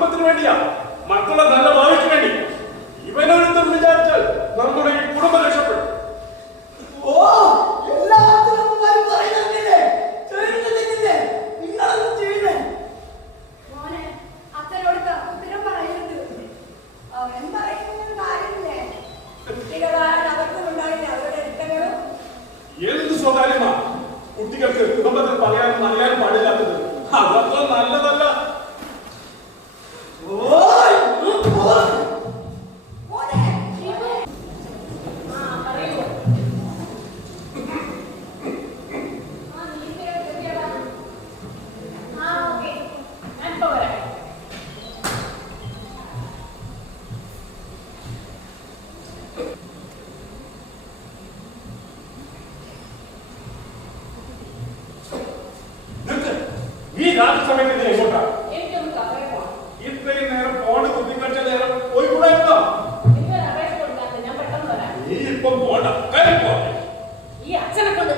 കുടുംബത്തിന് വേണ്ടിയാ, മക്കളുടെ നല്ല ഭാവിക്ക് വേണ്ടി. ഇവനൊരുത്തം വിചാരിച്ചാൽ നമ്മുടെ ഈ കുടുംബം രക്ഷപ്പെടും. എന്ത് സ്വകാര്യമാ കുട്ടികൾക്ക് കുടുംബത്തിൽ പറയാനും അറിയാനും പാടില്ലാത്തത്? അതൊക്കെ നല്ലതല്ല. ഈ രാത്രി സമയത്ത് എങ്ങോട്ടാ? ഇത്രയും നേരം ഫോണ് കുത്തിക്കച്ച നേരം പോയി കൂടായിരുന്നോ? നീ ഇപ്പം പോണ്ട, കയറി പോ. ഈ അച്ഛനെ കൊണ്ട്